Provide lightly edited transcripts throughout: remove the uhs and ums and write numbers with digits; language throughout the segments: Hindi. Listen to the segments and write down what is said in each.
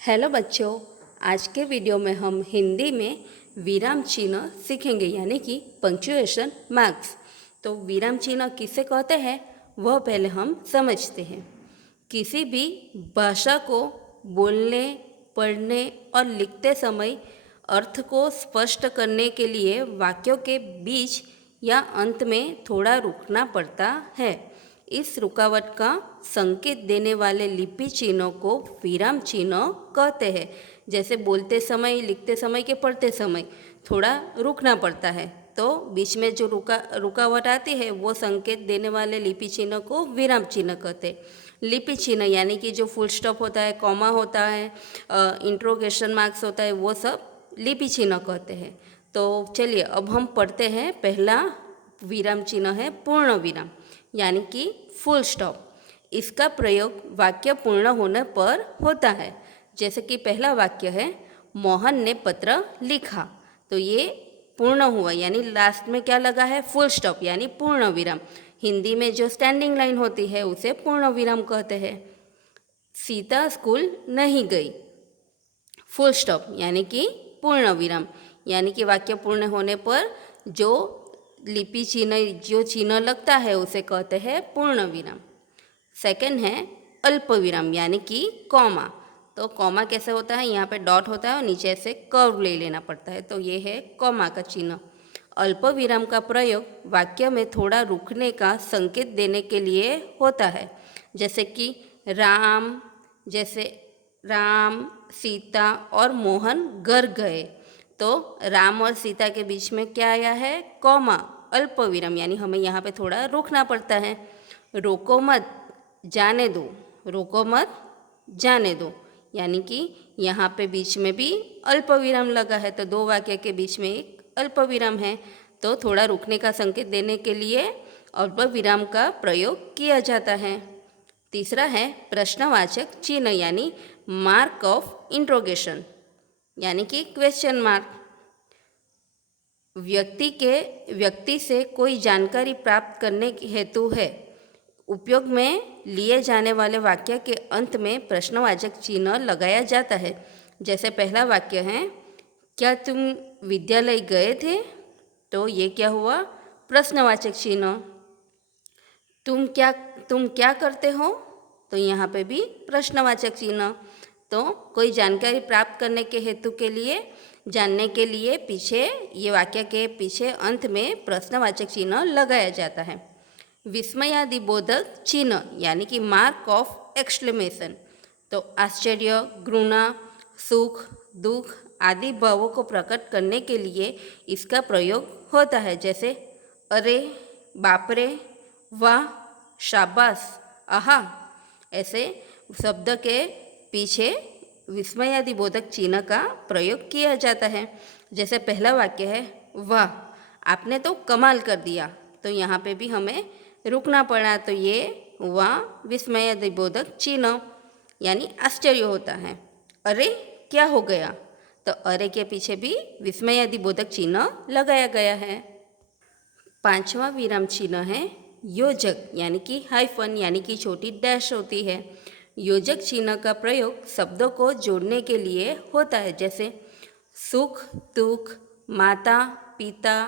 हेलो बच्चों, आज के वीडियो में हम हिंदी में विराम चिन्ह सीखेंगे यानी कि पंक्चुएशन मार्क्स। तो विराम चिन्ह किसे कहते हैं वह पहले हम समझते हैं। किसी भी भाषा को बोलने, पढ़ने और लिखते समय अर्थ को स्पष्ट करने के लिए वाक्यों के बीच या अंत में थोड़ा रुकना पड़ता है। इस रुकावट का संकेत देने वाले लिपि चिन्हों को विराम चिन्ह कहते हैं। जैसे बोलते समय, लिखते समय के पढ़ते समय थोड़ा रुकना पड़ता है, तो बीच में जो रुकावट आती है वो संकेत देने वाले लिपि चिन्ह को विराम चिन्ह कहते हैं। लिपि चिन्ह यानी कि जो फुल स्टॉप होता है, कॉमा होता है, इंट्रोगेशन मार्क्स होता है, वो सब लिपि चिन्ह कहते हैं। तो चलिए अब हम पढ़ते हैं। पहला विराम चिन्ह है पूर्ण विराम यानी कि फुल स्टॉप। इसका प्रयोग वाक्य पूर्ण होने पर होता है। जैसे कि पहला वाक्य है, मोहन ने पत्र लिखा, तो ये पूर्ण हुआ यानी लास्ट में क्या लगा है, फुल स्टॉप यानी पूर्ण विराम। हिंदी में जो स्टैंडिंग लाइन होती है उसे पूर्ण विराम कहते हैं। सीता स्कूल नहीं गई, फुल स्टॉप यानी कि पूर्ण विराम, यानी कि वाक्य पूर्ण होने पर जो लिपि चिन्ह, जो चिन्ह लगता है उसे कहते हैं पूर्ण विराम। सेकंड है अल्प विराम यानी कि कॉमा। तो कॉमा कैसे होता है, यहाँ पे डॉट होता है और नीचे से कर्व ले लेना पड़ता है, तो ये है कॉमा का चिन्ह। अल्प विराम का प्रयोग वाक्य में थोड़ा रुकने का संकेत देने के लिए होता है। जैसे कि राम, जैसे राम, सीता और मोहन घर गए, तो राम और सीता के बीच में क्या आया है, कॉमा, अल्प विराम, यानी हमें यहाँ पे थोड़ा रुकना पड़ता है। रोको मत, जाने दो, रोको मत, जाने दो, यानी कि यहाँ पे बीच में भी अल्प विराम लगा है, तो दो वाक्य के बीच में एक अल्प विराम है, तो थोड़ा रुकने का संकेत देने के लिए अल्प विराम का प्रयोग किया जाता है। तीसरा है प्रश्नवाचक चिन्ह यानी मार्क ऑफ इंट्रोगेशन यानी कि क्वेश्चन मार्क। व्यक्ति से कोई जानकारी प्राप्त करने हेतु है उपयोग में लिए जाने वाले वाक्य के अंत में प्रश्नवाचक चिन्ह लगाया जाता है। जैसे पहला वाक्य है, क्या तुम विद्यालय गए थे, तो ये क्या हुआ, प्रश्नवाचक चिन्ह। तुम क्या करते हो, तो यहाँ पे भी प्रश्नवाचक चिन्ह। तो कोई जानकारी प्राप्त करने के हेतु के लिए, जानने के लिए पीछे, ये वाक्य के पीछे अंत में प्रश्नवाचक चिन्ह लगाया जाता है। विस्मयादिबोधक चिन्ह यानी कि मार्क ऑफ एक्सक्लेमेशन, तो आश्चर्य, घृणा, सुख, दुख आदि भावों को प्रकट करने के लिए इसका प्रयोग होता है। जैसे अरे, बाप रे, वाह, शाबाश, आहा, ऐसे शब्द के पीछे विस्मयादिबोधक चिन्ह का प्रयोग किया जाता है। जैसे पहला वाक्य है, वाह, आपने तो कमाल कर दिया, तो यहाँ पे भी हमें रुकना पड़ा, तो ये हुआ विस्मयादिबोधक चिन्ह यानी आश्चर्य होता है। अरे क्या हो गया, तो अरे के पीछे भी विस्मयादिबोधक चिन्ह लगाया गया है। पांचवा विराम चिन्ह है योजक यानी कि हाइफन यानी कि छोटी डैश होती है। योजक चिन्ह का प्रयोग शब्दों को जोड़ने के लिए होता है। जैसे सुख, दुख, माता, पिता,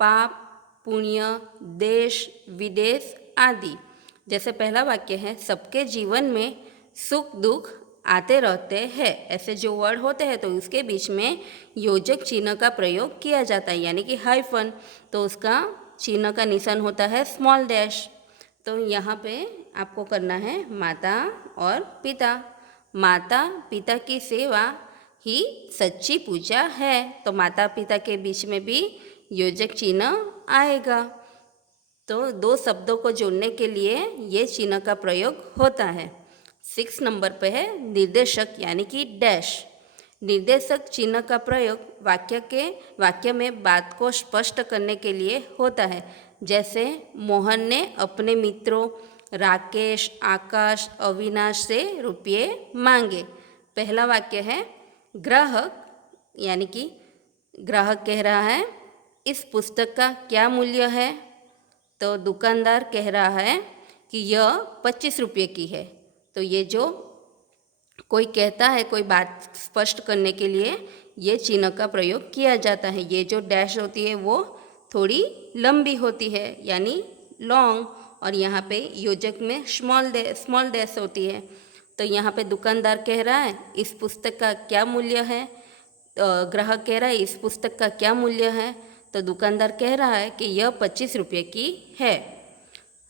पाप, पुण्य, देश, विदेश आदि। जैसे पहला वाक्य है, सबके जीवन में सुख दुख आते रहते हैं, ऐसे जो वर्ड होते हैं तो उसके बीच में योजक चिन्ह का प्रयोग किया जाता है यानी कि हाइफन, तो उसका चिन्ह का निशान होता है स्मॉल डैश। तो यहाँ पे आपको करना है माता और पिता। माता पिता की सेवा ही सच्ची पूजा है, तो माता पिता के बीच में भी योजक चिन्ह आएगा। तो दो शब्दों को जोड़ने के लिए ये चिन्ह का प्रयोग होता है। 6 नंबर पे है निर्देशक यानी कि डैश। निर्देशक चिन्ह का प्रयोग वाक्य में बात को स्पष्ट करने के लिए होता है। जैसे मोहन ने अपने मित्रों राकेश, आकाश, अविनाश से रुपये मांगे। पहला वाक्य है, ग्राहक यानी कि ग्राहक कह रहा है, इस पुस्तक का क्या मूल्य है, तो दुकानदार कह रहा है कि यह 25 रुपये की है। तो ये जो कोई कहता है, कोई बात स्पष्ट करने के लिए ये चिन्ह का प्रयोग किया जाता है। ये जो डैश होती है वो थोड़ी लंबी होती है यानी लॉन्ग, और यहाँ पे योजक में स्मॉल डैश होती है। तो यहाँ पे दुकानदार कह रहा है इस पुस्तक का क्या मूल्य है, ग्राहक कह रहा है इस पुस्तक का क्या मूल्य है, तो दुकानदार कह रहा है कि यह 25 रुपये की है।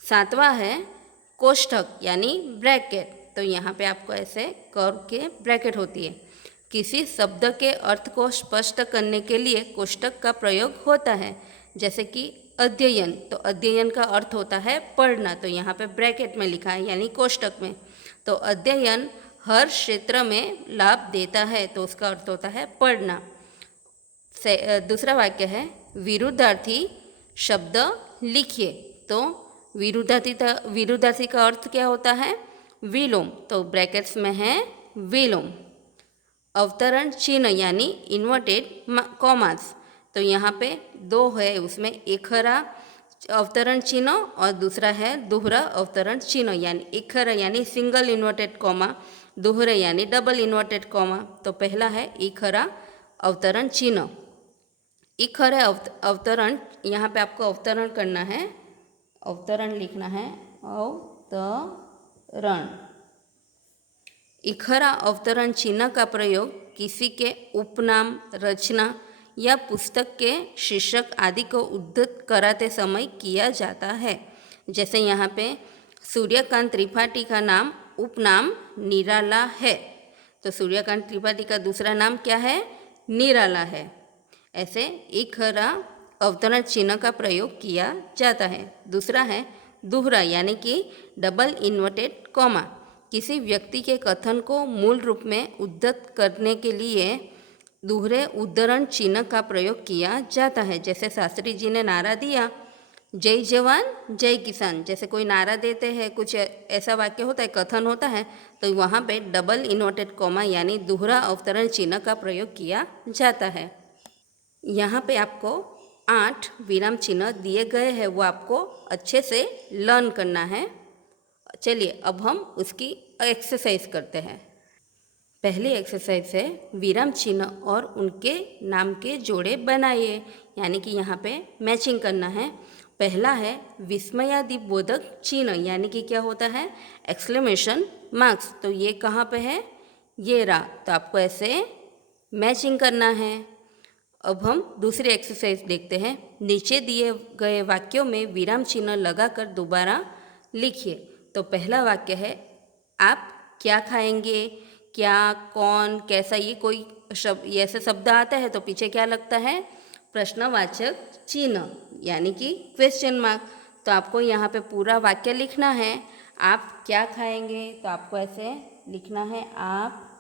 7वां है कोष्ठक यानी ब्रैकेट। तो यहाँ पे आपको ऐसे कर्व के ब्रैकेट होती है। किसी शब्द के अर्थ को स्पष्ट करने के लिए कोष्ठक का प्रयोग होता है, जैसे कि अध्ययन। तो अध्ययन का अर्थ होता है पढ़ना, तो यहाँ पे ब्रैकेट में लिखा है यानी कोष्ठक में। तो अध्ययन हर क्षेत्र में लाभ देता है, तो उसका अर्थ होता है पढ़ना। दूसरा वाक्य है विरुद्धार्थी शब्द लिखिए। तो विरुद्धार्थी का अर्थ क्या होता है, विलोम, तो ब्रैकेट्स में है विलोम। अवतरण चिन्ह यानी इन्वर्टेड कॉमास। तो यहाँ पे 2 है, उसमें एक खरा अवतरण चिन्ह और दूसरा है दोहरा अवतरण चिन्ह, यानी एक खरा यानी सिंगल इन्वर्टेड कॉमा, दोहरे यानी डबल इन्वर्टेड कॉमा। तो पहला है एक खरा अवतरण चिन्ह। एक खरे अवतरण, यहाँ पे आपको अवतरण करना है, अवतरण लिखना है, अवतरण। इखरा अवतरण चिन्ह का प्रयोग किसी के उपनाम, रचना या पुस्तक के शीर्षक आदि को उद्धृत कराते समय किया जाता है। जैसे यहाँ पे सूर्यकांत त्रिपाठी का नाम उपनाम निराला है, तो सूर्यकांत त्रिपाठी का दूसरा नाम क्या है, निराला है। ऐसे इखरा अवतरण चिन्ह का प्रयोग किया जाता है। दूसरा है दोहरा यानी कि डबल इन्वर्टेड कॉमा। किसी व्यक्ति के कथन को मूल रूप में उद्धृत करने के लिए दोहरे उद्धरण चिन्ह का प्रयोग किया जाता है। जैसे शास्त्री जी ने नारा दिया, जय जवान जय किसान। जैसे कोई नारा देते हैं, कुछ ऐसा वाक्य होता है, कथन होता है, तो वहाँ पे डबल इन्वर्टेड कॉमा यानी दोहरा अवतरण चिन्ह का प्रयोग किया जाता है। यहाँ पे आपको 8 विराम चिन्ह दिए गए हैं, वो आपको अच्छे से लर्न करना है। चलिए अब हम उसकी एक्सरसाइज करते हैं। पहली एक्सरसाइज है विराम चिन्ह और उनके नाम के जोड़े बनाइए, यानी कि यहाँ पे मैचिंग करना है। पहला है विस्मयादिबोधक चिन्ह, यानी कि क्या होता है, एक्सक्लेमेशन मार्क्स। तो ये कहाँ पे है, ये रहा, तो आपको ऐसे मैचिंग करना है। अब हम दूसरी एक्सरसाइज देखते हैं। नीचे दिए गए वाक्यों में विराम चिन्ह लगाकर दोबारा लिखिए। तो पहला वाक्य है आप क्या खाएंगे, क्या, कौन, कैसा, ये कोई शब्द, ऐसे शब्द आता है तो पीछे क्या लगता है, प्रश्नवाचक चिन्ह यानी कि क्वेश्चन मार्क। तो आपको यहाँ पे पूरा वाक्य लिखना है। आप क्या खाएंगे, तो आपको ऐसे लिखना है, आप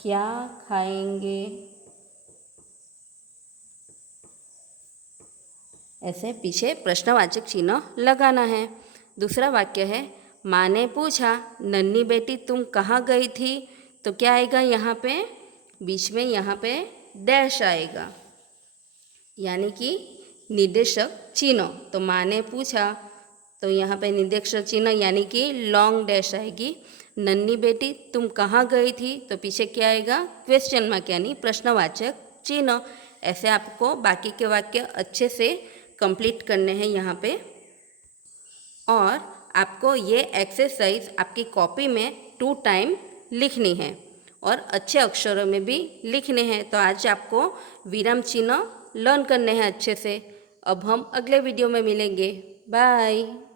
क्या खाएंगे, ऐसे पीछे प्रश्नवाचक चिन्ह लगाना है। दूसरा वाक्य है माँ ने पूछा, नन्ही बेटी तुम कहाँ गई थी। तो क्या आएगा यहाँ पे, बीच में यहाँ पे डैश आएगा यानी कि निर्देशक चिन्ह। तो माँ ने पूछा, तो यहाँ पे निर्देशक चिन्ह यानी कि लॉन्ग डैश आएगी। नन्ही बेटी तुम कहाँ गई थी, तो पीछे क्या आएगा, क्वेश्चन मार्क यानी प्रश्नवाचक चिन्ह। ऐसे आपको बाकी के वाक्य अच्छे से कंप्लीट करने हैं यहाँ पे। और आपको ये एक्सरसाइज आपकी कॉपी में 2 टाइम लिखनी है और अच्छे अक्षरों में भी लिखने हैं। तो आज आपको विराम चिन्ह लर्न करने हैं अच्छे से। अब हम अगले वीडियो में मिलेंगे। बाय।